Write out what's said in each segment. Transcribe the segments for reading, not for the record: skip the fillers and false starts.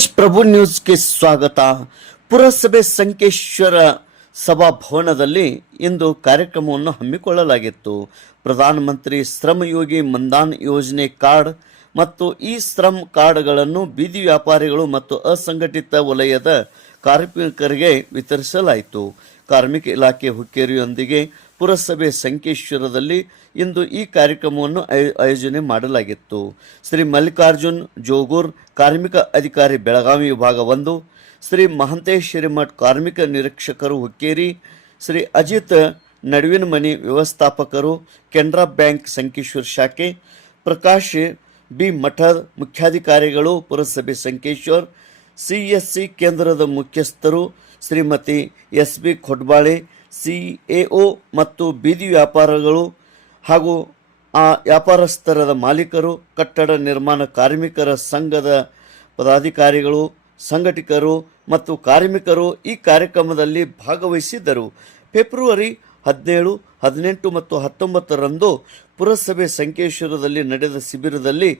ತೇಜ್ ಪ್ರಭು ನ್ಯೂಸ್ಗೆ ಸ್ವಾಗತ. ಪುರಸಭೆ ಸಂಕೇಶ್ವರ ಸಭಾಭವನದಲ್ಲಿ ಇಂದು ಕಾರ್ಯಕ್ರಮವನ್ನು ಹಮ್ಮಿಕೊಳ್ಳಲಾಗಿತ್ತು. ಪ್ರಧಾನಮಂತ್ರಿ ಶ್ರಮ್ ಯೋಗಿ ಮನ್ಧನ್ ಯೋಜನೆ ಕಾರ್ಡ್ ಮತ್ತು ಈ ಶ್ರಮ್ ಕಾರ್ಡ್ಗಳನ್ನು ಬೀದಿ ವ್ಯಾಪಾರಿಗಳು ಮತ್ತು ಅಸಂಘಟಿತ ವಲಯದ ಕಾರ್ಮಿಕರಿಗೆ ವಿತರಿಸಲಾಯಿತು. ಕಾರ್ಮಿಕ ಇಲಾಖೆ ಹುಕ್ಕೇರಿಯೊಂದಿಗೆ ಪುರಸಭೆ ಸಂಕೇಶ್ವರದಲ್ಲಿ ಇಂದು ಈ ಕಾರ್ಯಕ್ರಮವನ್ನು ಆಯೋಜನೆ ಮಾಡಲಾಗಿತ್ತು. ಶ್ರೀ ಮಲ್ಲಿಕಾರ್ಜುನ್ ಜೋಗೂರ್ ಕಾರ್ಮಿಕ ಅಧಿಕಾರಿ ಬೆಳಗಾವಿ ವಿಭಾಗ 1, ಶ್ರೀ ಮಹಂತೇಶ್ ಹಿರೇಮಠ್ ಕಾರ್ಮಿಕ ನಿರೀಕ್ಷಕರು ಹುಕ್ಕೇರಿ, ಶ್ರೀ ಅಜಿತ್ ನಡುವಿನ ಮನಿ ವ್ಯವಸ್ಥಾಪಕರು ಕೆನರಾ ಬ್ಯಾಂಕ್ ಸಂಕೇಶ್ವರ ಶಾಖೆ, ಪ್ರಕಾಶ್ ಬಿ ಮಠದ್ ಮುಖ್ಯಾಧಿಕಾರಿಗಳು ಪುರಸಭೆ ಸಂಕೇಶ್ವರ್, ಸಿಎಸ್ಸಿ ಕೇಂದ್ರದ ಮುಖ್ಯಸ್ಥರು ಶ್ರೀಮತಿ ಎಸ್.ಬಿ. ಖೊಡ್ಬಾಳೆ, ಸಿಎಒ ಮತ್ತು ಬೀದಿ ವ್ಯಾಪಾರಗಳು ಹಾಗೂ ಆ ವ್ಯಾಪಾರಸ್ಥರದ ಮಾಲೀಕರು, ಕಟ್ಟಡ ನಿರ್ಮಾಣ ಕಾರ್ಮಿಕರ ಸಂಘದ ಪದಾಧಿಕಾರಿಗಳು, ಸಂಘಟಕರು ಮತ್ತು ಕಾರ್ಮಿಕರು ಈ ಕಾರ್ಯಕ್ರಮದಲ್ಲಿ ಭಾಗವಹಿಸಿದ್ದರು. ಫೆಬ್ರವರಿ 17, 18 ಮತ್ತು 19ರಂದು ಪುರಸಭೆ ಸಂಕೇಶ್ವರದಲ್ಲಿ ನಡೆದ ಶಿಬಿರದಲ್ಲಿ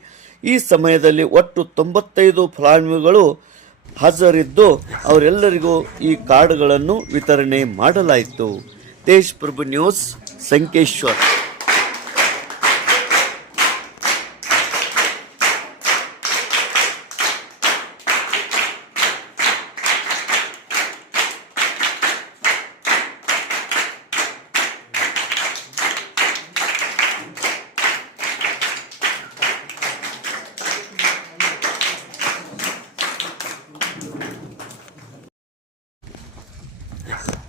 ಈ ಸಮಯದಲ್ಲಿ ಒಟ್ಟು 95 ಫಲಾನುಭವಿಗಳು ಹಾಜರಿದ್ದು ಅವರೆಲ್ಲರಿಗೂ ಈ ಕಾರ್ಡ್ಗಳನ್ನು ವಿತರಣೆ ಮಾಡಲಾಯಿತು. ತೇಜ್ ಪ್ರಭು ನ್ಯೂಸ್ ಸಂಕೇಶ್ವರ್. Yeah.